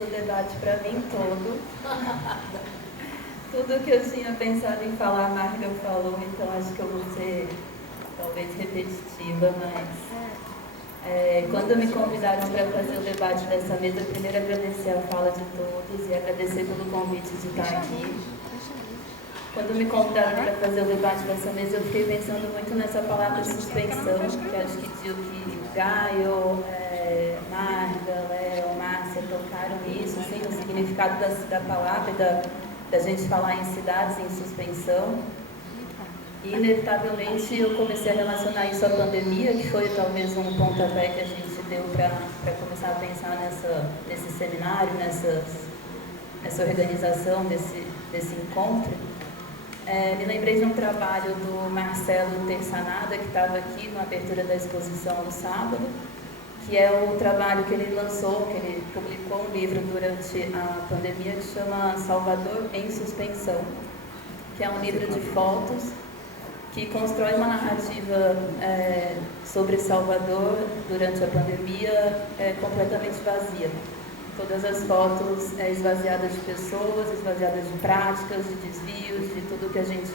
O debate para mim todo. Tudo que eu tinha pensado em falar, a Marga falou, então acho que eu vou ser talvez repetitiva, mas quando me convidaram para fazer o debate dessa mesa, eu primeiro agradecer a fala de todos e agradecer pelo convite de estar aqui. Quando me convidaram para fazer o debate dessa mesa, eu fiquei pensando muito nessa palavra suspensão, que acho que Gaio, Marga, Léo, Márcia tocaram nisso, assim, o significado da palavra, da gente falar em cidades em suspensão. E, inevitavelmente, eu comecei a relacionar isso à pandemia, que foi talvez um pontapé que a gente deu para começar a pensar nesse seminário, nessa organização desse encontro. Me lembrei de um trabalho do Marcelo Terçanada, que estava aqui na abertura da exposição no sábado, que é o trabalho que ele lançou, que ele publicou um livro durante a pandemia, que chama Salvador em Suspensão, que é um livro de fotos que constrói uma narrativa sobre Salvador durante a pandemia completamente vazia. Todas as fotos esvaziadas de pessoas, esvaziadas de práticas, de desvios, de tudo que a gente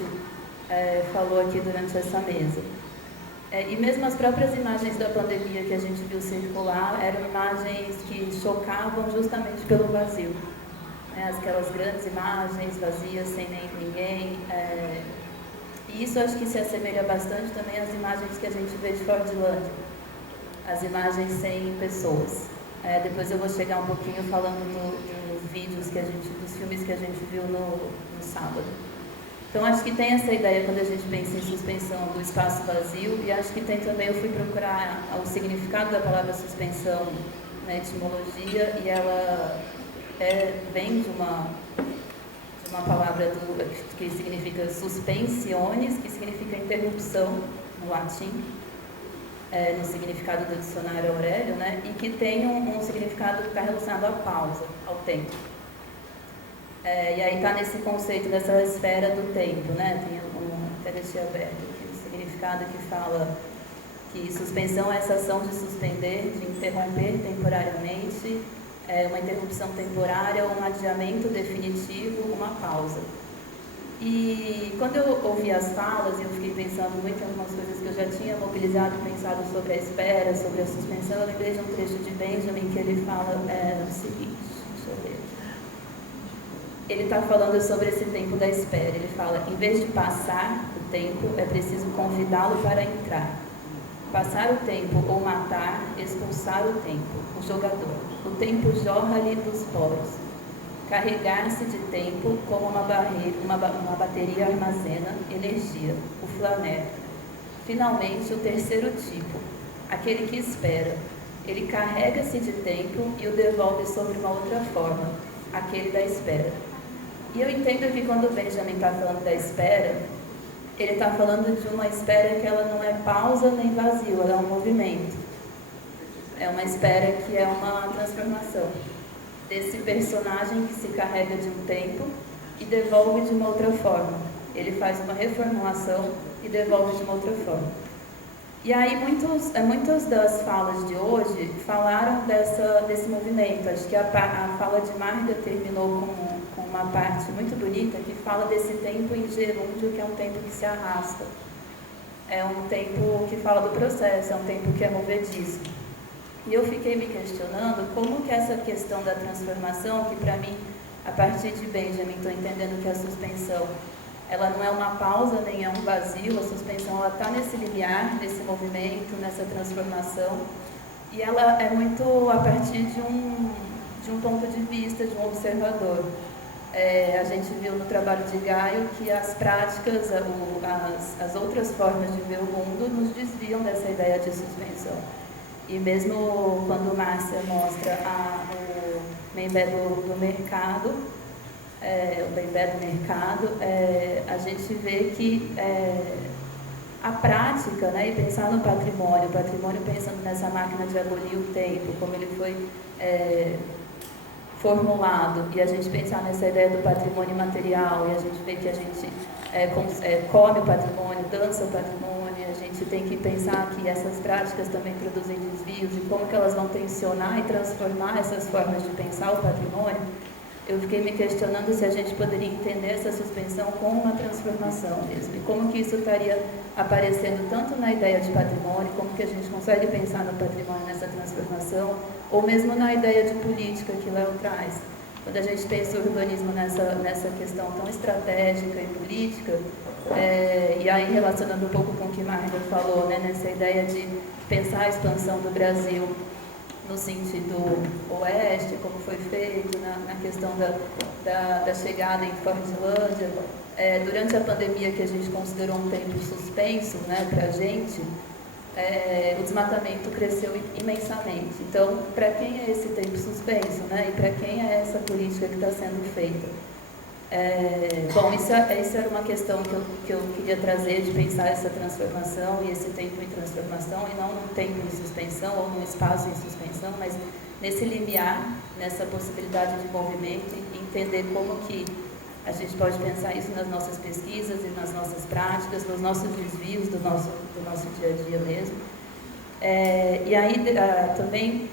falou aqui durante essa mesa. E mesmo as próprias imagens da pandemia que a gente viu circular eram imagens que chocavam justamente pelo vazio. Aquelas grandes imagens vazias, sem ninguém. E isso acho que se assemelha bastante também às imagens que a gente vê de Fordlândia. As imagens sem pessoas. Depois eu vou chegar um pouquinho falando dos vídeos dos filmes que a gente viu no sábado. Então acho que tem essa ideia quando a gente pensa em suspensão do espaço vazio, e acho que tem também, eu fui procurar o significado da palavra suspensão na etimologia, e ela vem de uma palavra que significa suspensiones, que significa interrupção no latim. No significado do dicionário Aurélio, e que tem um significado que está relacionado à pausa, ao tempo. E aí está nesse conceito dessa esfera do tempo, tem até deixei aberto aqui o significado que fala que suspensão é essa ação de suspender, de interromper temporariamente, uma interrupção temporária, um adiamento definitivo, uma pausa. E quando eu ouvi as falas, eu fiquei pensando muito em algumas coisas que eu já tinha mobilizado, pensado sobre a espera, sobre a suspensão. Eu lembrei de um trecho de Benjamin que ele fala o seguinte, deixa eu ver. Ele está falando sobre esse tempo da espera. Ele fala, em vez de passar o tempo, é preciso convidá-lo para entrar. Passar o tempo ou matar, expulsar o tempo, o jogador. O tempo jorra-lhe dos poros. Carregar-se de tempo como uma bateria armazena energia, o flaner. Finalmente, o terceiro tipo, aquele que espera. Ele carrega-se de tempo e o devolve sobre uma outra forma, aquele da espera. E eu entendo que quando o Benjamin está falando da espera, ele está falando de uma espera que ela não é pausa nem vazio, ela é um movimento. É uma espera que é uma transformação desse personagem que se carrega de um tempo e devolve de uma outra forma. Ele faz uma reformulação e devolve de uma outra forma. E aí muitas das falas de hoje falaram desse movimento. Acho que a fala de Marga terminou com uma parte muito bonita que fala desse tempo em gerúndio, que é um tempo que se arrasta. É um tempo que fala do processo, é um tempo que é movediço. E eu fiquei me questionando como que essa questão da transformação, que para mim, a partir de Benjamin, estou entendendo que a suspensão, ela não é uma pausa nem é um vazio, a suspensão ela está nesse limiar, nesse movimento, nessa transformação, e ela é muito a partir de um ponto de vista, de um observador. A gente viu no trabalho de Gaio que as práticas, as outras formas de ver o mundo nos desviam dessa ideia de suspensão. E mesmo quando Márcia mostra o Membé do mercado, o Membé do mercado, a gente vê que a prática, e pensar no patrimônio pensando nessa máquina de abolir o tempo, como ele foi formulado, e a gente pensar nessa ideia do patrimônio material, e a gente vê que a gente come o patrimônio, dança o patrimônio, a a gente tem que pensar que essas práticas também produzem desvios e como que elas vão tensionar e transformar essas formas de pensar o patrimônio, eu fiquei me questionando se a gente poderia entender essa suspensão como uma transformação mesmo, e como que isso estaria aparecendo tanto na ideia de patrimônio, como que a gente consegue pensar no patrimônio nessa transformação, ou mesmo na ideia de política que Léo traz. Quando a gente pensa o urbanismo nessa questão tão estratégica e política, e aí relacionando um pouco com o que Marga falou, né, nessa ideia de pensar a expansão do Brasil no sentido oeste, como foi feito na questão da chegada em Fordlândia, durante a pandemia, que a gente considerou um tempo suspenso, né, para a gente, o desmatamento cresceu imensamente. Então, para quem é esse tempo suspenso, né, e para quem é essa política que está sendo feita? Bom, isso era uma questão que eu queria trazer, de pensar essa transformação e esse tempo em transformação, e não num tempo em suspensão ou num espaço em suspensão, mas nesse limiar, nessa possibilidade de movimento, e entender como que a gente pode pensar isso nas nossas pesquisas e nas nossas práticas, nos nossos desvios do nosso dia a dia mesmo. E aí, também,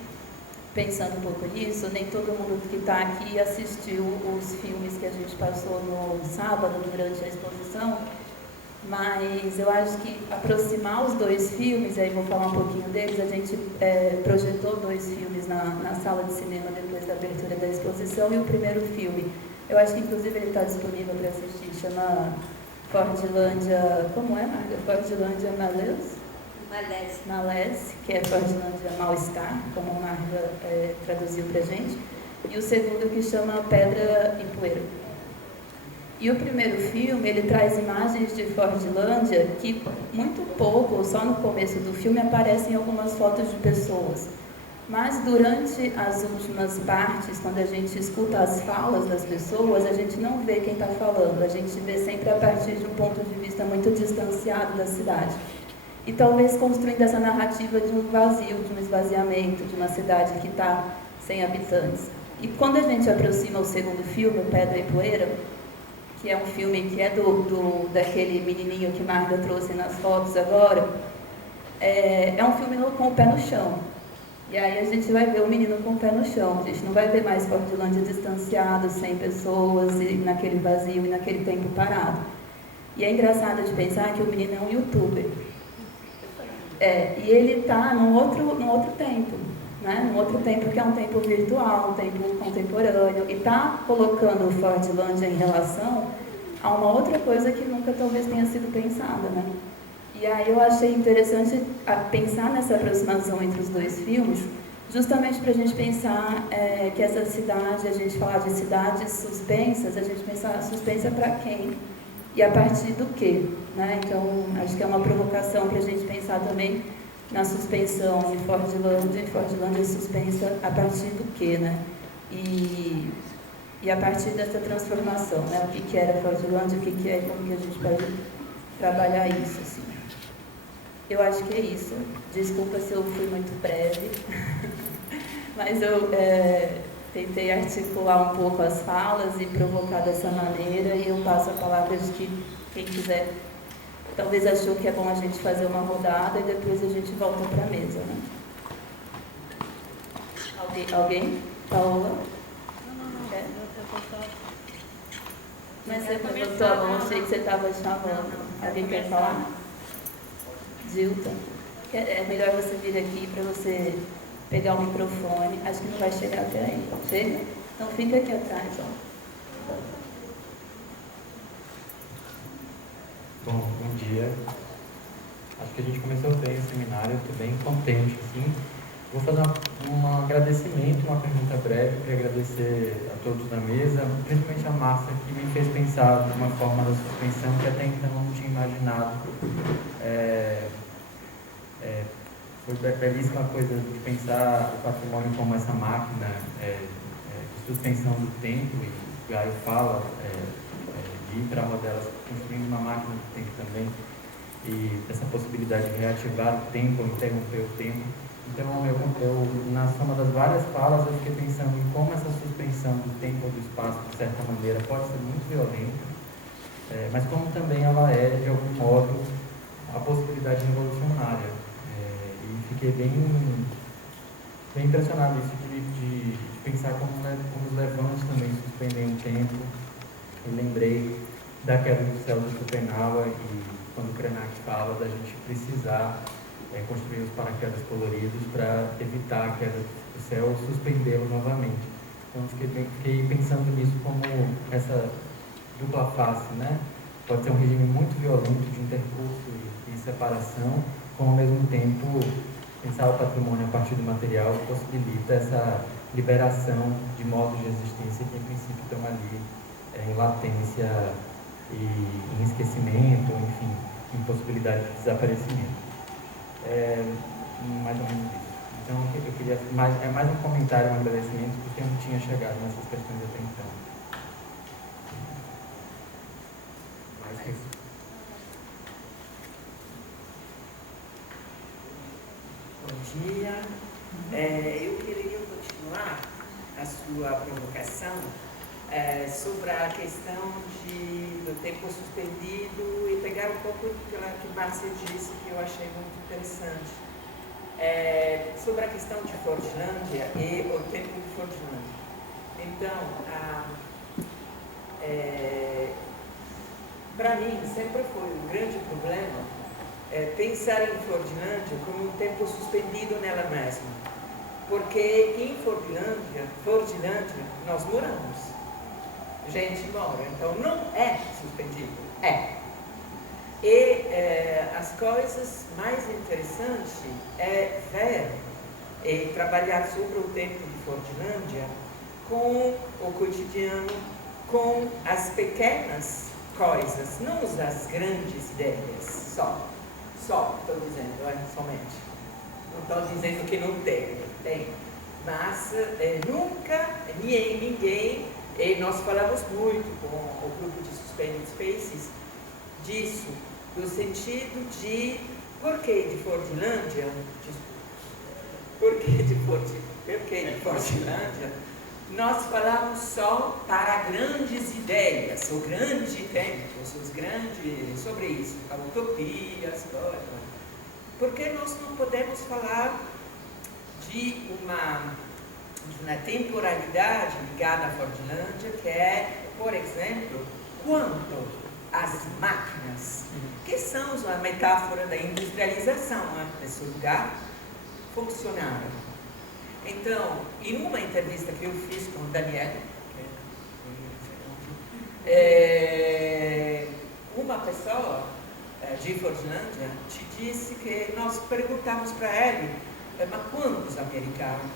pensando um pouco nisso, nem todo mundo que está aqui assistiu os filmes que a gente passou no sábado durante a exposição, mas eu acho que aproximar os dois filmes, aí vou falar um pouquinho deles, a gente projetou 2 filmes na sala de cinema depois da abertura da exposição, e o primeiro filme, eu acho que inclusive ele está disponível para assistir, chama Fordlândia, como é, Marga? Fordlândia Malese, que é Fordlândia Mal-Estar, como a Marga traduziu para a gente, e o segundo que chama Pedra em Poeira. E o primeiro filme, ele traz imagens de Fordlândia que muito pouco, só no começo do filme, aparecem algumas fotos de pessoas. Mas durante as últimas partes, quando a gente escuta as falas das pessoas, a gente não vê quem está falando, a gente vê sempre a partir de um ponto de vista muito distanciado da cidade. E talvez construindo essa narrativa de um vazio, de um esvaziamento, de uma cidade que está sem habitantes. E quando a gente aproxima o segundo filme, Pedra e Poeira, que é um filme que é daquele menininho que Marga trouxe nas fotos agora, é um filme com o pé no chão. E aí a gente vai ver o menino com o pé no chão, a gente não vai ver mais Fordlândia distanciado, sem pessoas, e naquele vazio e naquele tempo parado. E é engraçado de pensar que o menino é um youtuber. E ele está num outro tempo, né? Num outro tempo que é um tempo virtual, um tempo contemporâneo, e está colocando o Fordlândia em relação a uma outra coisa que nunca talvez tenha sido pensada, né? E aí eu achei interessante pensar nessa aproximação entre os dois filmes, justamente para a gente pensar que essa cidade, a gente falar de cidades suspensas, a gente pensar suspensa para quem? E a partir do quê? Né? Então, acho que é uma provocação para a gente pensar também na suspensão de Fordlândia, e Fordlândia suspensa a partir do quê, né? E a partir dessa transformação, né? O que era Fordlândia, o que é, como que a gente pode trabalhar isso, assim. Eu acho que é isso. Desculpa se eu fui muito breve, mas eu tentei articular um pouco as falas e provocar dessa maneira, e eu passo a palavra de que quem quiser, talvez achou que é bom a gente fazer uma rodada e depois a gente volta para a mesa, né? Alguém? Paola? Não. Quer? Mas você levantou a mão, achei que você estava chamando. Alguém quer falar? Zilton? É melhor você vir aqui para você pegar o microfone. Acho que não vai chegar até aí. Chega? Então fica aqui atrás, ó. Bom dia. Acho que a gente começou bem o seminário, estou bem contente, assim. Vou fazer um agradecimento, uma pergunta breve, para agradecer a todos na mesa, principalmente a Márcia, que me fez pensar de uma forma da suspensão que até então não tinha imaginado. Foi belíssima coisa de pensar o patrimônio como essa máquina de suspensão do tempo, e Gaio fala de ir para rodelas construindo uma máquina do tempo também, e essa possibilidade de reativar o tempo, ou interromper o tempo. Então, eu, na soma das várias falas, eu fiquei pensando em como essa suspensão do tempo ou do espaço, de certa maneira, pode ser muito violenta, mas como também ela é, de algum modo, a possibilidade revolucionária. E fiquei bem impressionado isso de pensar como os levantes também suspendem o tempo. E lembrei da queda do céu de Schopenhauer e quando o Krenak fala da gente precisar construir os paraquedas coloridos para evitar a queda do céu ou suspendê-lo novamente. Então fiquei pensando nisso como essa dupla face, né? Pode ser um regime muito violento de intercurso e separação, como ao mesmo tempo pensar o patrimônio a partir do material possibilita essa liberação de modos de existência que, em princípio, estão ali em latência e em esquecimento, enfim, em possibilidade de desaparecimento. Mais ou menos isso. Então, eu queria mais um comentário, um agradecimento, porque eu não tinha chegado nessas questões até então. Bom dia. Eu queria continuar a sua provocação sobre a questão do tempo suspendido e pegar um pouco do que Márcia disse, que eu achei muito interessante. Sobre a questão de Fordlândia e o tempo de Fordlândia. Então, para mim, sempre foi um grande problema pensar em Fordlândia como um tempo suspendido nela mesma. Porque em Fordlândia, nós moramos. Gente mora, então não é suspendido, é. E as coisas mais interessantes é ver e trabalhar sobre o tempo de Fordlândia com o cotidiano, com as pequenas coisas, não as grandes ideias, só estou dizendo, somente. Não estou dizendo que não tem. Mas nunca, ninguém, e nós falamos muito com o grupo de Suspended Spaces disso, no sentido de por que de Fordlândia, nós falamos só para grandes ideias, ou grandes tempos, sobre isso, a utopia, as coisas. Porque nós não podemos falar de uma temporalidade ligada à Fordlândia, que é, por exemplo, quando as máquinas, que são a metáfora da industrialização nesse lugar, funcionaram. Então, em uma entrevista que eu fiz com o Daniel, uma pessoa de Fordlândia te disse que nós perguntamos para ele, mas quando os americanos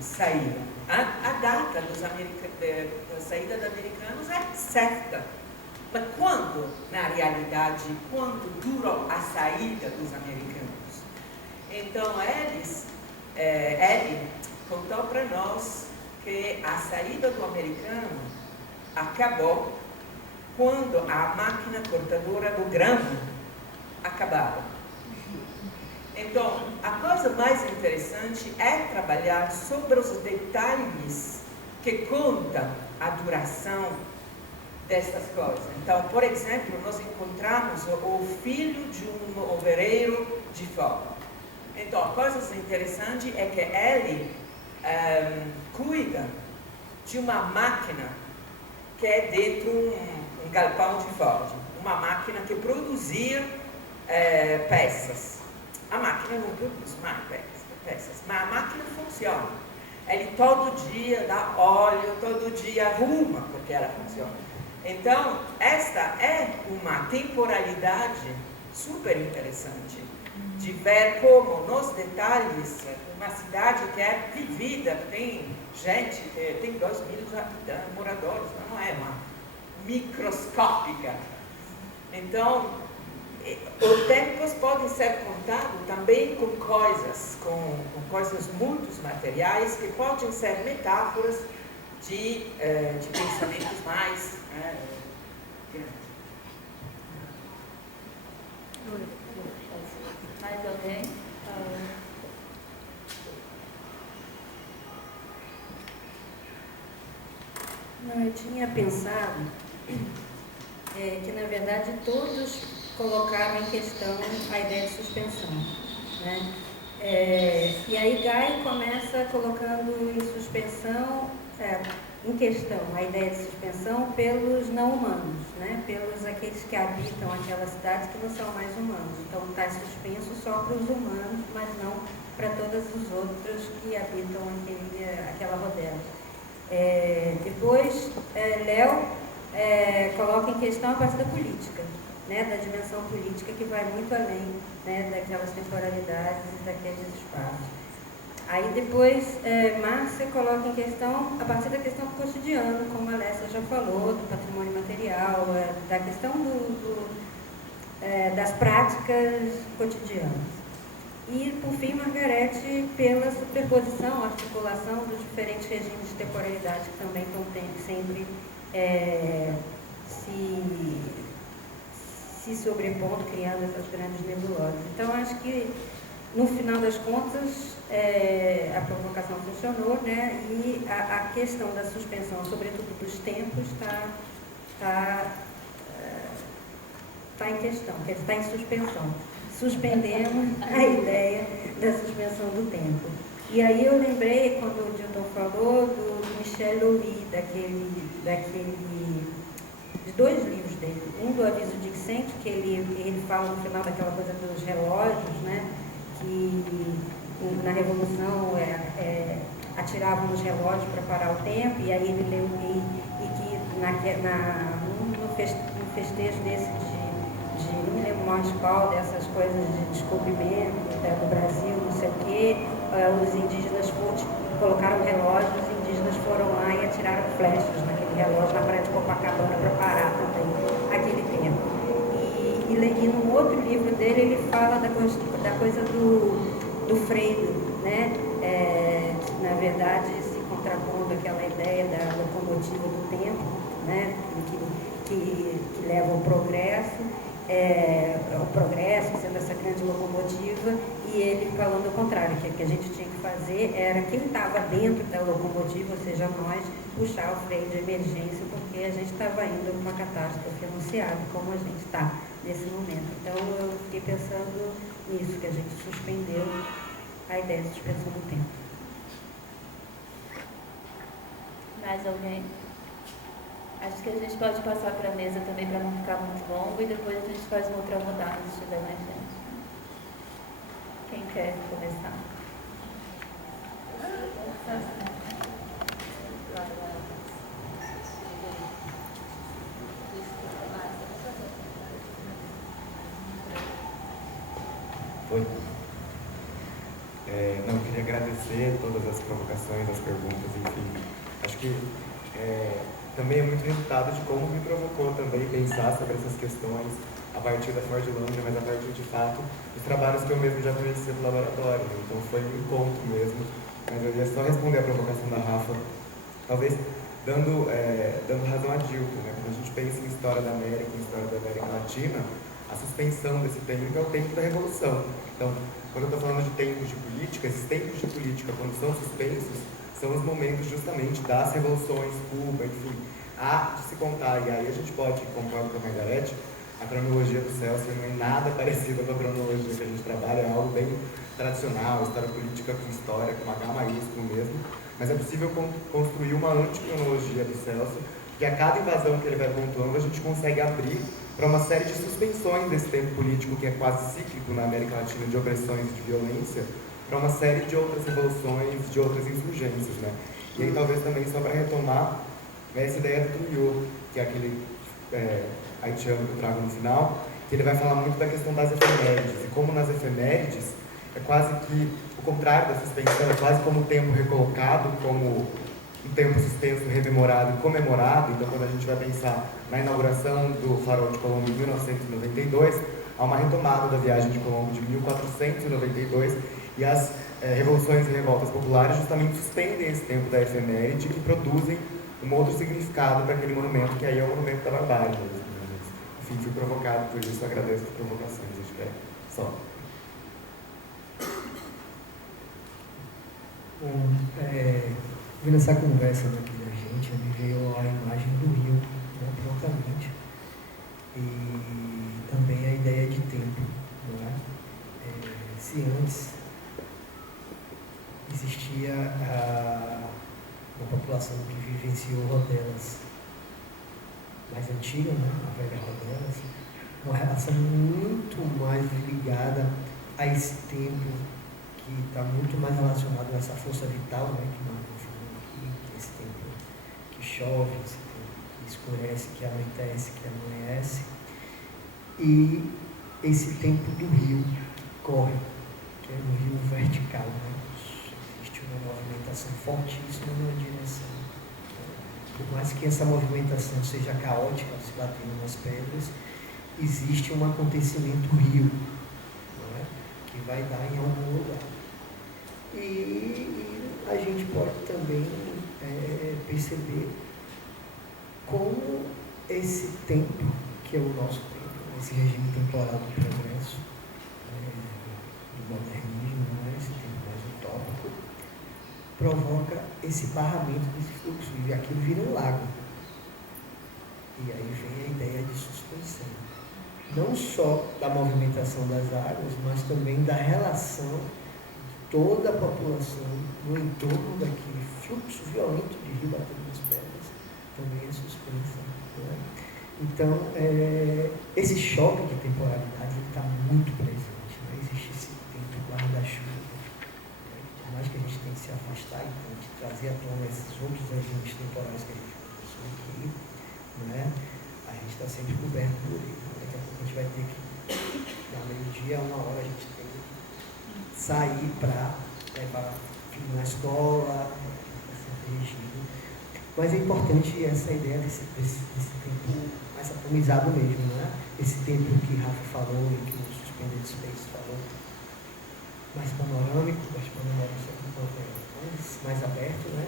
saíram? A data da saída dos americanos é certa. Mas quando, na realidade, quando durou a saída dos americanos? Então, ele contou para nós que a saída do americano acabou quando a máquina cortadora do grão acabava. Então, a coisa mais interessante é trabalhar sobre os detalhes que contam a duração dessas coisas. Então, por exemplo, nós encontramos o filho de um overeiro de fora. Então, a coisa interessante é que ele cuida de uma máquina que é dentro um galpão de Ford. Uma máquina que produzia peças. A máquina não produz mais peças, mas a máquina funciona. Ele todo dia dá óleo, todo dia arruma porque ela funciona. Então, esta é uma temporalidade super interessante de ver como nos detalhes, uma cidade que é vivida, tem gente, tem 2.000 moradores, não é uma microscópica. Então, os tempos podem ser contados também com coisas muito materiais que podem ser metáforas de pensamentos mais grandes. Mais alguém? Não, eu tinha pensado que, na verdade, todos colocaram em questão a ideia de suspensão, né? E aí Guy começa colocando em suspensão, em questão, a ideia de suspensão pelos não humanos, né? Pelos aqueles que habitam aquela cidade que não são mais humanos. Então está suspenso só para os humanos, mas não para todos os outros que habitam aquela rodela. Depois, Léo coloca em questão a parte da política, né, da dimensão política que vai muito além, né, daquelas temporalidades e daqueles espaços. Aí depois, Márcia coloca em questão, a partir da questão do cotidiano, como a Alessia já falou, do patrimônio material, da questão das práticas cotidianas. E, por fim, Margarete, pela superposição, articulação dos diferentes regimes de temporalidade que também estão sempre se sobrepondo, criando essas grandes nebulosas. Então, acho que, no final das contas, a provocação funcionou, né? E a questão da suspensão, sobretudo dos tempos, está em questão, quer dizer, está em suspensão. Suspendemos a ideia da suspensão do tempo. E aí eu lembrei, quando o Dilton falou, do Michel Loury, de dois livros dele. Um do Aviso de Incêndio, que ele fala no final daquela coisa dos relógios, né? Que na Revolução atiravam nos relógios para parar o tempo, e aí ele leu e que no festejo desse não me lembro mais qual dessas coisas de descobrimento do Brasil, não sei o quê, os indígenas colocaram relógios, os indígenas foram lá e atiraram flechas naquele relógio na praia de Copacabana para parar também aquele tempo. E no outro livro dele ele fala da coisa do freio, né? Na verdade, se contrapondo àquela ideia da locomotiva do tempo, né? Que leva ao progresso. O progresso sendo essa grande locomotiva, e ele falando o contrário, que o que a gente tinha que fazer era quem estava dentro da locomotiva, ou seja, nós, puxar o freio de emergência, porque a gente estava indo para uma catástrofe anunciada, como a gente está nesse momento. Então eu fiquei pensando nisso, que a gente suspendeu a ideia de suspensão do tempo. Mais alguém? Acho que a gente pode passar para a mesa também para não ficar muito longo e depois a gente faz uma outra rodada se tiver mais gente. Quem quer começar? Oi. Não, eu queria agradecer todas as provocações, as perguntas, enfim. Acho que também é muito resultado de como me provocou também pensar sobre essas questões a partir da Fordlândia, mas a partir de fato dos trabalhos que eu mesmo já conhecia do laboratório. Então foi um encontro mesmo, mas eu ia só responder a provocação da Rafa, talvez dando razão a Dilton, né? Quando a gente pensa em história da América, em história da América Latina, a suspensão desse tempo é o tempo da Revolução. Então, quando eu estou falando de tempos de política, esses tempos de política, quando são suspensos, são os momentos justamente das revoluções, Cuba, enfim, há de se contar. E aí a gente pode, concordo com a Margarete, a cronologia do Celso não é nada parecida com a cronologia que a gente trabalha, é algo bem tradicional, história política com história, com H maiúsculo mesmo, mas é possível construir uma anticronologia do Celso, que a cada invasão que ele vai pontuando, a gente consegue abrir para uma série de suspensões desse tempo político que é quase cíclico na América Latina, de opressões e de violência, para uma série de outras revoluções, de outras insurgências, né? E aí talvez também, só para retomar, essa ideia do Trujillo, que é aquele haitiano que eu trago no final, que ele vai falar muito da questão das efemérides, e como nas efemérides é quase que o contrário da suspensão, é quase como o tempo recolocado, como um tempo suspenso, rememorado e comemorado. Então, quando a gente vai pensar na inauguração do Farol de Colombo em 1992, há uma retomada da viagem de Colombo de 1492, e as revoluções e revoltas populares justamente suspendem esse tempo da efeméride, que produzem um outro significado para aquele monumento, que aí é o monumento da barbárie mesmo, né? Enfim, fui provocado por isso, agradeço as provocações, acho que é só. Bom, vendo essa conversa daqui da gente, me veio a imagem do rio, né, prontamente, e também a ideia rodelas mais antiga, né, a velha rodelas, uma relação muito mais ligada a esse tempo que está muito mais relacionado a essa força vital, né, que nós falamos aqui, que é esse tempo que chove, esse tempo que escurece, que anoitece, que amanhece, e esse tempo do rio que corre, que é um rio vertical, né? Existe uma movimentação fortíssima numa direção. Por mais que essa movimentação seja caótica, se batendo nas pedras, existe um acontecimento rio, não é? Que vai dar em algum lugar. E a gente pode também perceber como esse tempo, que é o nosso tempo, esse regime temporal do progresso, do modernismo, né? Esse tempo mais utópico, provoca esse barramento desse fluxo, e aquilo vira um lago. E aí vem a ideia de suspensão. Não só da movimentação das águas, mas também da relação de toda a população no entorno daquele fluxo violento de rio batendo nas pedras, também é suspensa. Né? Então, esse choque de temporalidade está muito presente. Não existe esse tempo guarda-chuva. Por mais que a gente tenha que se afastar e tenha que trazer à tona esses outros regimes temporais que a gente conversou aqui, né? A gente está sempre coberto por ele. Daqui a pouco a gente vai ter que, no meio-dia, 1 hora, a gente tem que sair para levar filho na escola, para ser regido. Mas é importante essa ideia desse tempo mais atomizado mesmo, né? Esse tempo que Rafa falou e que o Suspended Space falou, mais panorâmico, mais aberto, né?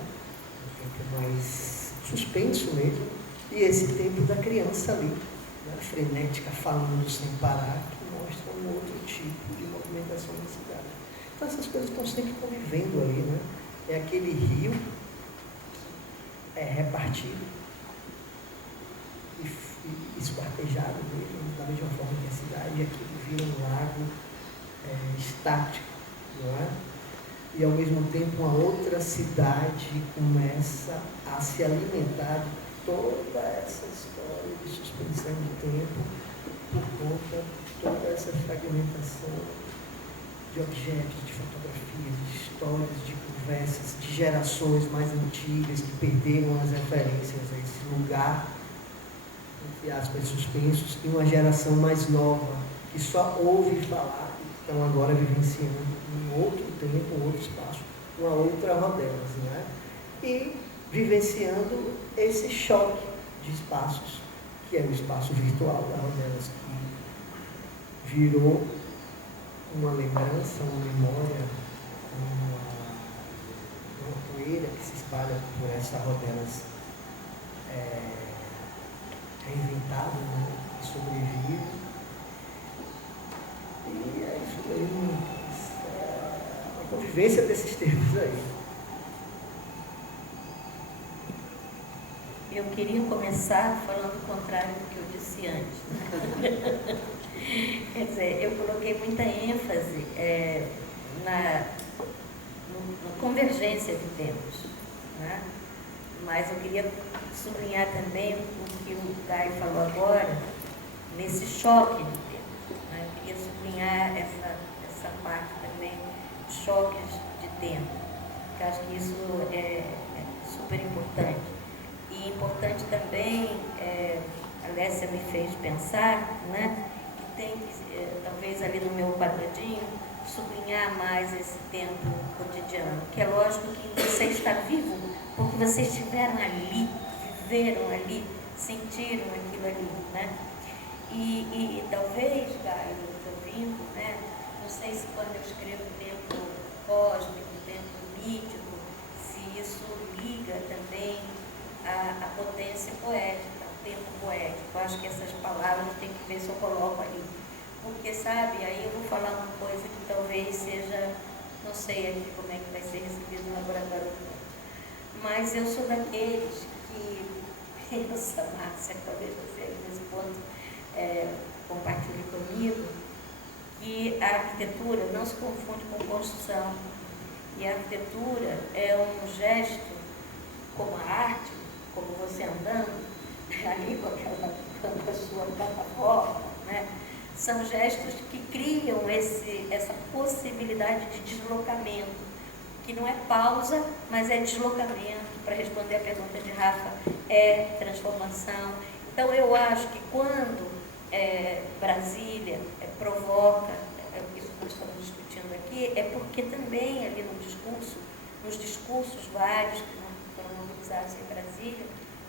Um tempo mais suspenso mesmo, e esse tempo da criança ali, né? Frenética, falando sem parar, que mostra um outro tipo de movimentação da cidade. Então essas coisas estão sempre convivendo ali, né? É aquele rio que é repartido e esquartejado mesmo, da mesma forma que a cidade, e aquilo vira um lago estático, não é? E ao mesmo tempo uma outra cidade começa a se alimentar de toda essa história de suspensão de tempo por conta de toda essa fragmentação de objetos, de fotografias, de histórias, de conversas, de gerações mais antigas que perderam as referências a esse lugar, entre aspas, suspensos, e uma geração mais nova que só ouve falar e estão agora vivenciando um outro tempo, um outro espaço, uma outra rodelas, né? E vivenciando esse choque de espaços, que é o espaço virtual da rodelas, que virou uma lembrança, uma memória, uma poeira que se espalha por essa rodelas reinventada, né? Que sobrevive. E é isso aí, a convivência desses termos aí. Eu queria começar falando o contrário do que eu disse antes. Quer dizer, eu coloquei muita ênfase na convergência de tempos, né? Mas eu queria sublinhar também o que o Caio falou agora, nesse choque de tempos, né? Eu queria sublinhar essa parte também, choques de tempo, porque acho que isso é super importante. E importante também, a Lécia me fez pensar, né, que tem que, talvez ali no meu quadradinho, sublinhar mais esse tempo cotidiano, que é lógico que você está vivo porque vocês estiveram ali, viveram ali, sentiram aquilo ali, né? E talvez, Caio, ouvindo, né, não sei se quando eu escrevo tempo cósmico, tempo mítico, se isso liga também a potência poética, o tempo poético. Eu acho que essas palavras tem que ver se eu coloco ali. Porque, sabe, aí eu vou falar uma coisa que talvez seja, não sei aqui como é que vai ser recebido no laboratório, mas eu sou daqueles que pensa, Márcia, talvez você nesse ponto compartilhe comigo, que a arquitetura não se confunde com construção. E a arquitetura é um gesto, como a arte, como você andando, ali com a sua plataforma, né? São gestos que criam essa possibilidade de deslocamento, que não é pausa, mas é deslocamento. Para responder a pergunta de Rafa, é transformação. Então, eu acho que quando Brasília provoca, isso que nós estamos discutindo aqui, é porque também ali nos discursos vários que foram mobilizados em Brasília,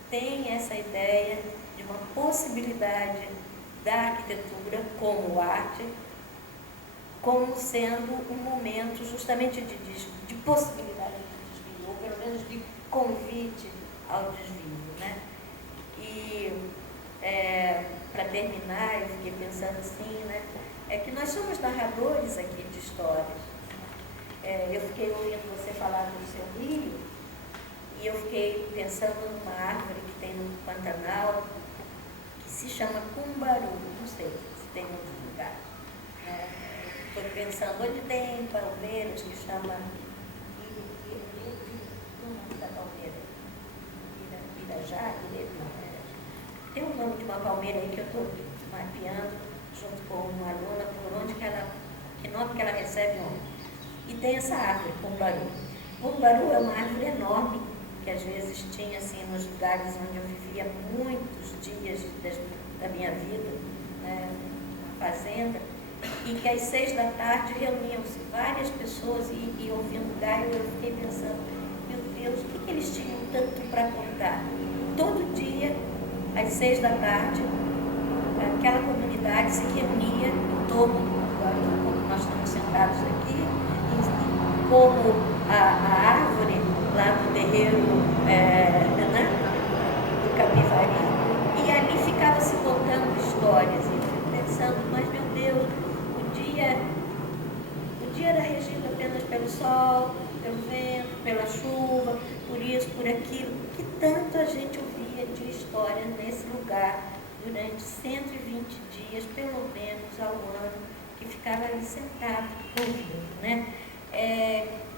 tem essa ideia de uma possibilidade da arquitetura como arte, como sendo um momento justamente de possibilidade de desvio, ou pelo menos de convite ao desvio, né? E para terminar, eu fiquei pensando assim, né? É que nós somos narradores aqui de histórias. Eu fiquei ouvindo você falar do seu rio, e eu fiquei pensando numa árvore que tem no Pantanal, que se chama Cumbaru, não sei se tem em outro lugar. Estou pensando onde tem palmeiras que chama o nome da palmeira, Irajá, tem um nome de uma palmeira aí que eu estou mapeando junto com uma aluna por onde que nome que ela recebe onde. E tem essa árvore, Cumbaru. Cumbaru é uma árvore enorme, que às vezes tinha assim nos lugares onde eu vivia muitos dias da minha vida, né, na fazenda, e que às 6 da tarde reuniam-se várias pessoas e ouvindo Gaio, eu fiquei pensando, meu Deus, o que eles tinham tanto para contar? Todo dia, às 6 da tarde, aquela comunidade se reunia em torno do como nós estamos sentados aqui, e como a árvore lá no terreiro do Capivari, e ali ficava se contando histórias, e eu fico pensando, mas meu Deus, o dia era regido apenas pelo sol, pelo vento, pela chuva, por isso, por aquilo, que tanto a gente ouvia de história nesse lugar durante 120 dias, pelo menos ao ano, que ficava ali sentado ouvindo, né?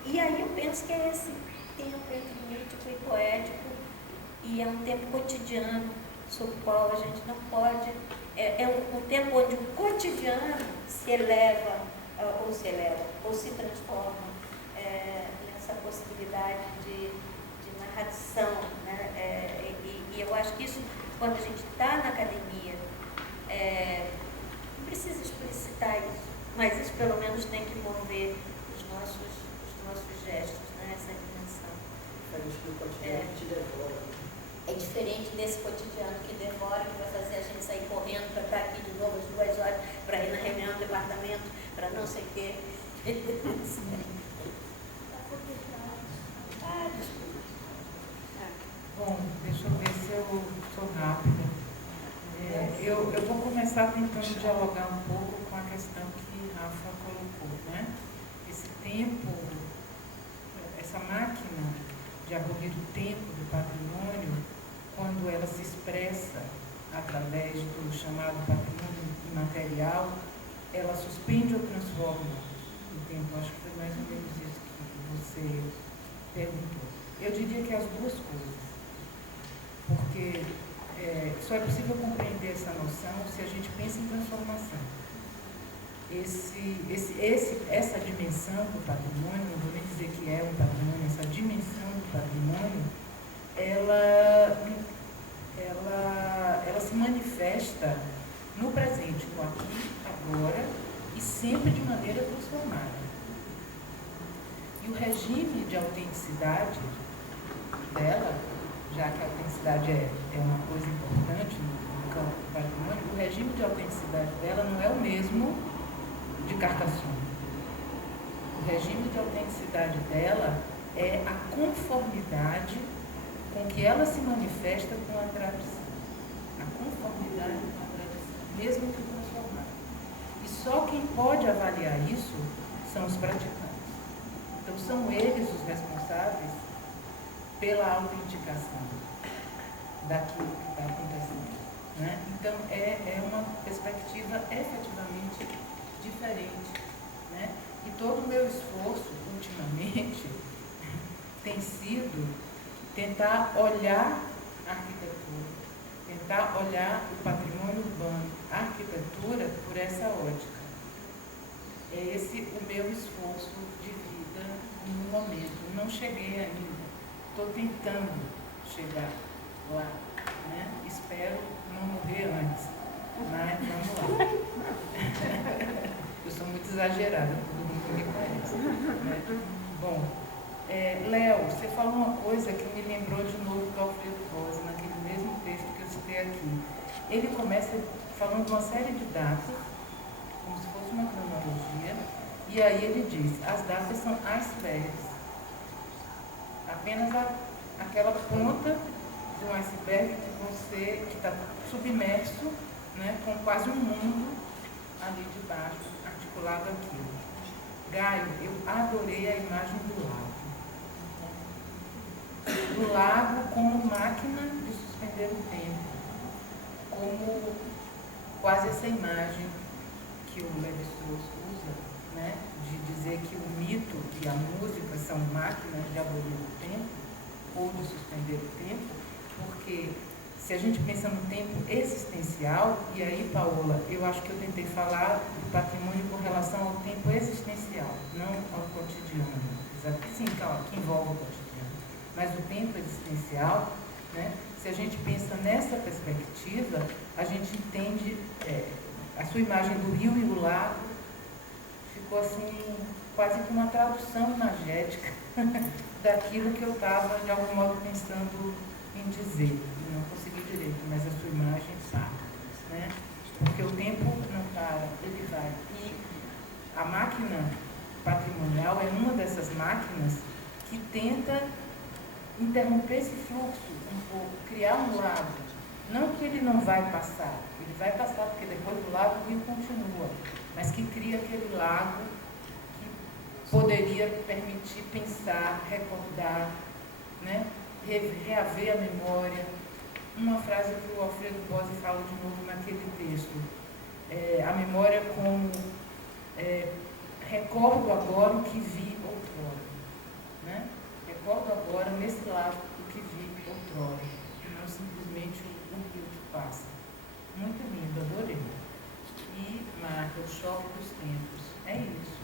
E aí eu penso que é esse tempo entre mítico e poético, e é um tempo cotidiano, sobre o qual a gente não pode... É um tempo onde o cotidiano se eleva, ou se transforma nessa possibilidade de narração, né? E eu acho que isso, quando a gente está na academia, não precisa explicitar isso, mas isso pelo menos tem que mover os nossos gestos, né? Essa dimensão. É diferente desse cotidiano que devora, que vai fazer a gente sair correndo para estar aqui de novo às 2 horas, para ir na reunião do departamento, para não sei o quê. Desculpa. Bom, deixa eu ver se eu sou rápida. Eu vou começar tentando dialogar um pouco com a questão que Rafa colocou, né? Esse tempo, essa máquina de abolir o tempo do patrimônio, quando ela se expressa através do chamado patrimônio imaterial, ela suspende ou transforma o tempo. Acho que foi mais ou menos isso que você perguntou. Eu diria que as duas coisas, porque só é possível compreender essa noção se a gente pensa em transformação. Essa dimensão do patrimônio, não vou nem dizer que é um patrimônio, essa dimensão do patrimônio, ela se manifesta no presente, no aqui, agora, e sempre de maneira transformada. E o regime de autenticidade dela, já que a autenticidade é uma coisa importante no campo do patrimônio, o regime de autenticidade dela não é o mesmo de Carcassonne. O regime de autenticidade dela é a conformidade com que ela se manifesta com a tradição. A conformidade com a tradição, mesmo que transformada. E só quem pode avaliar isso são os praticantes. Então, são eles os responsáveis pela autenticação daquilo que está acontecendo, né? Então, é uma perspectiva efetivamente diferente, né? E todo o meu esforço, ultimamente, tem sido tentar olhar arquitetura. Tentar olhar o patrimônio urbano, a arquitetura, por essa ótica. É esse o meu esforço de vida no momento. Não cheguei ainda. Estou tentando chegar lá, né? Espero não morrer antes, mas vamos lá. Eu sou muito exagerada, todo mundo me conhece, né? Bom, Léo, você falou uma coisa que me lembrou de novo do Alfredo Rosa, naquele mesmo texto que eu citei aqui. Ele começa falando de uma série de datas, como se fosse uma cronologia, e aí ele diz, as datas são icebergs. Apenas aquela ponta de um iceberg que está submerso, né, com quase um mundo ali de baixo, articulado aquilo. Gaio, eu adorei a imagem do lago. Do lago como máquina de suspender o tempo. Como quase essa imagem que o Lévi-Strauss usa, né, de dizer que o mito e a música são máquinas de abolir o tempo, ou de suspender o tempo, porque se a gente pensa no tempo existencial, e aí, Paola, eu acho que eu tentei falar do patrimônio com relação ao tempo existencial, não ao cotidiano. Sim, que envolve o cotidiano. Mas o tempo existencial, né, se a gente pensa nessa perspectiva, a gente entende, a sua imagem do rio e o lago ficou assim, quase que uma tradução imagética daquilo que eu estava, de algum modo, pensando em dizer. Não consegui direito, mas a sua imagem está, né? Porque o tempo não para, ele vai. E a máquina patrimonial é uma dessas máquinas que tenta interromper esse fluxo um pouco, criar um lago. Não que ele não vai passar, ele vai passar, porque depois do lago o rio continua, mas que cria aquele lago que poderia permitir pensar, recordar, né? Reaver a memória. Uma frase que o Alfredo Bose fala de novo naquele texto, a memória como recordo agora o que vi outrora, né? Recordo agora nesse lado o que vi outrora, e não simplesmente o rio que passa. Muito lindo, adorei. E marca o choque dos tempos. É isso.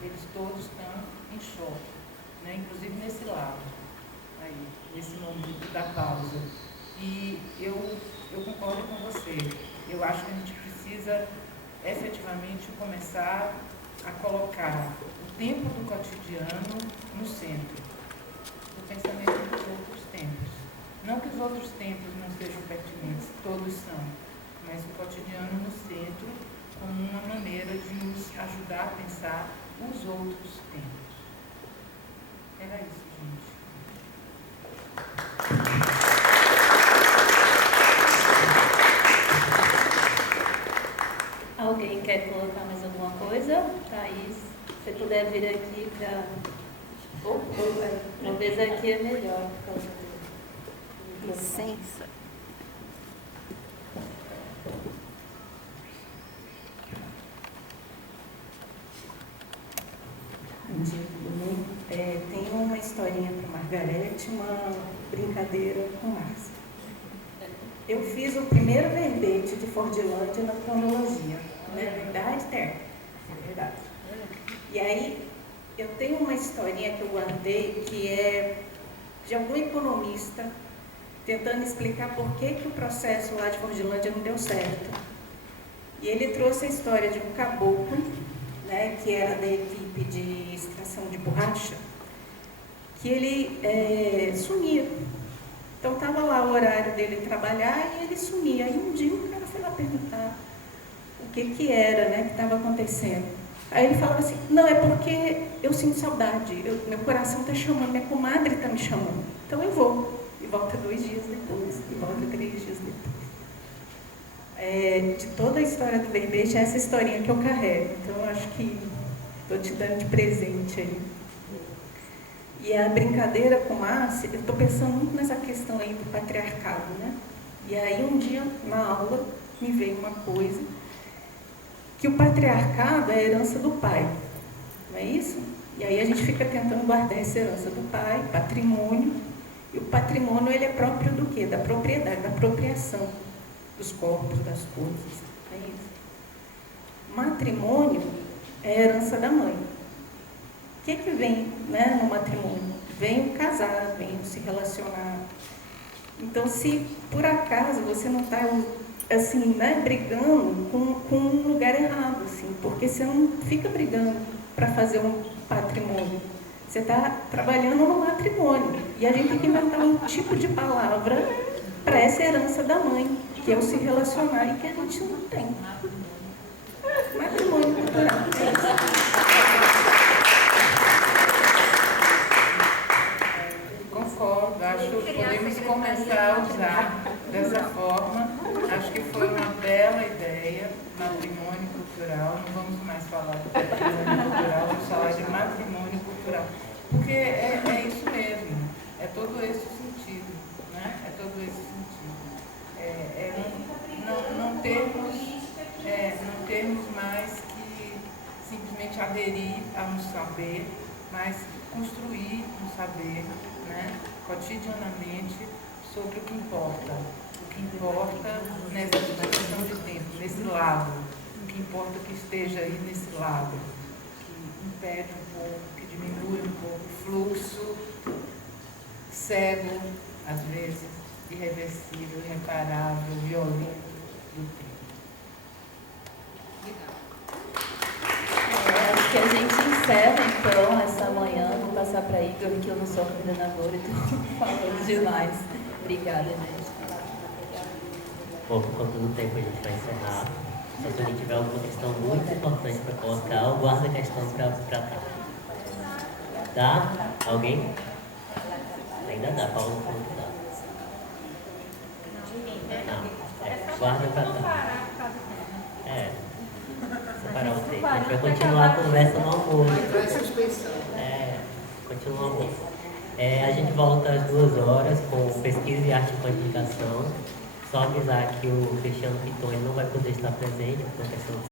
Eles todos estão em choque, né? Inclusive nesse lado, aí, nesse momento da pausa. E eu concordo com você. Eu acho que a gente precisa efetivamente começar a colocar o tempo do cotidiano no centro do pensamento dos outros tempos. Não que os outros tempos não sejam pertinentes, todos são, mas o cotidiano no centro como uma maneira de nos ajudar a pensar os outros tempos. Era isso, gente. Alguém quer colocar mais alguma coisa? Thaís, se puder vir aqui para... talvez aqui é melhor. Licença. Bom dia, tudo bem? Tem uma historinha para Margarete, uma brincadeira com Márcia. Eu fiz o primeiro verbete de Fordilândia na cronologia, não é verdade, Ter? É verdade. E aí, eu tenho uma historinha que eu guardei que é de algum economista tentando explicar por que o processo lá de Fordilândia não deu certo. E ele trouxe a história de um caboclo, né, que era da equipe de extração de borracha, que ele sumia. Então estava lá o horário dele trabalhar e ele sumia. Aí um dia o cara foi lá perguntar o que era, né, que estava acontecendo. Aí ele falava assim, não, é porque eu sinto saudade, meu coração está chamando, minha comadre está me chamando, então eu vou. E volta 2 dias depois, e volta 3 dias depois. De toda a história do verbete, é essa historinha que eu carrego. Então, eu acho que estou te dando de presente aí. E a brincadeira com Márcia, eu estou pensando muito nessa questão aí do patriarcado, né? E aí, um dia, na aula, me veio uma coisa, que o patriarcado é a herança do pai, não é isso? E aí a gente fica tentando guardar essa herança do pai, patrimônio, E o patrimônio, ele é próprio do quê? Da propriedade, da apropriação dos corpos, das coisas. É isso. Matrimônio é a herança da mãe. O que vem, né, no matrimônio? Vem o casar, vem o se relacionar. Então, se por acaso você não está assim, né, brigando com um lugar errado, assim, porque você não fica brigando para fazer um patrimônio. Você está trabalhando no matrimônio. E a gente tem que inventar um tipo de palavra para essa herança da mãe, que é o se relacionar e que a gente não tem. Matrimônio cultural. Concordo, acho que podemos começar a usar dessa forma. Acho que foi uma bela ideia, matrimônio cultural. Não vamos mais falar de patrimônio cultural, vamos falar de matrimônio cultural. Porque é isso mesmo, é todo esse o sentido, né? É todo esse o sentido. Não termos mais que simplesmente aderir a um saber, mas construir um saber, né, cotidianamente sobre o que importa. O que importa nessa questão de tempo, nesse lado. O que importa que esteja aí nesse lado, que impede um pouco, que diminui um pouco o fluxo cego, às vezes, irreversível, irreparável, violento do tempo. Acho que a gente encerra então essa manhã. Vou passar para Igor, que eu não sou coordenadora, então falando demais. Obrigada, gente. Bom, por conta do tempo a gente vai encerrar. Só se a gente tiver alguma questão muito importante para colocar, eu guardo a questão para tarde. Dá? Alguém? Ainda dá, Paulo falou que dá. Não, guarda para tarde. Separar o tempo. A gente vai continuar a conversa no almoço. Continua o almoço. A gente volta às 2 horas com pesquisa e arte e comunicação. Só avisar que o Cristiano Piton não vai poder estar presente por questão